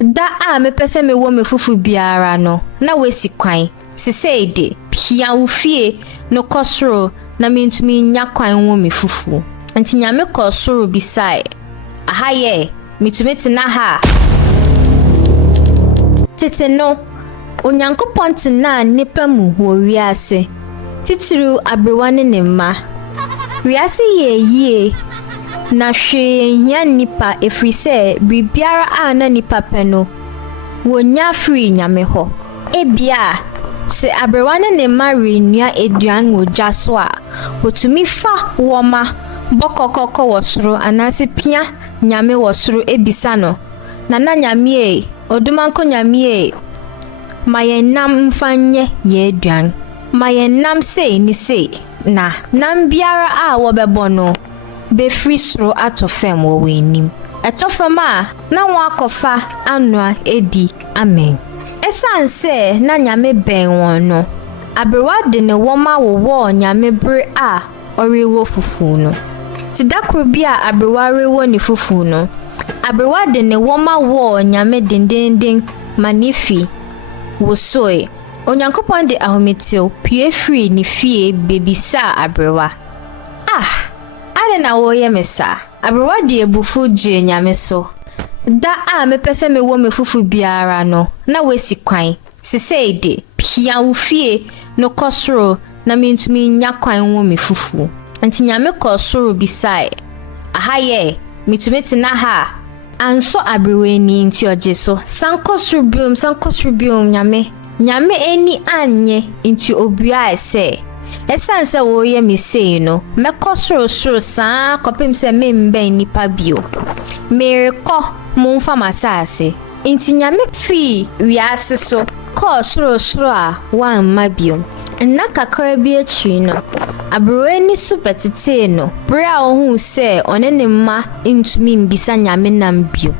Da a me pese me wo me fufu biara no na wesi kwan sesei de pia wo fie no kosoro na mentumi nya kwan wo me fufu anti nyame kosoro bisai aha ye mitumi tena ha tete no onyankopon tena nipa mu wo wiase titiru Aberewa ne mma wiase ye na hwe hia nipa efrise bibiara a na nipa peno wonya free nyame ho ebia se Aberewa ne mma renua eduan oja so a wotumi fa woma bokokoko wosoro anase pia nyame wosoro ebisa no na nyame odumanko nyame mayenam mfanye ye eduan mayenam sei ni sei na nam biara a wobebo no be free soro atofem wo wenim etofema na wakofa anwa edi amen esanse na nyame ben won no Aberewa de ne woma wo nyame bre a orewo fufu no tidakro bi a Aberewa rewo ni fufu no Aberewa de ne woma wo nyame dendenden manifi wo soe onyankopon de ahometio pie free ni fie bebisa Aberewa ade na wo ye mesa Aberewa de ebufu je nyame so da a me pese me wo me fufu biara no na wesi kwan sesei de pia wo fie no kosoro na mentumi nya kwan wo me fufu anti nyame kosoro bisai aha ye mitumi tena ha anso Aberewa ni nti oje so sankosoro biom nyame eni anye nti obua ese esanse wo ye mi sei no mekosoro saa kopim se memben nipa bio mereko mumfa masase nti nyame fi wiase so kosoro a wan mabio na kakra bi atwi no Aberewa ni super tete no bra wo hu se one ne mma ntumi mbisa nyame nam bio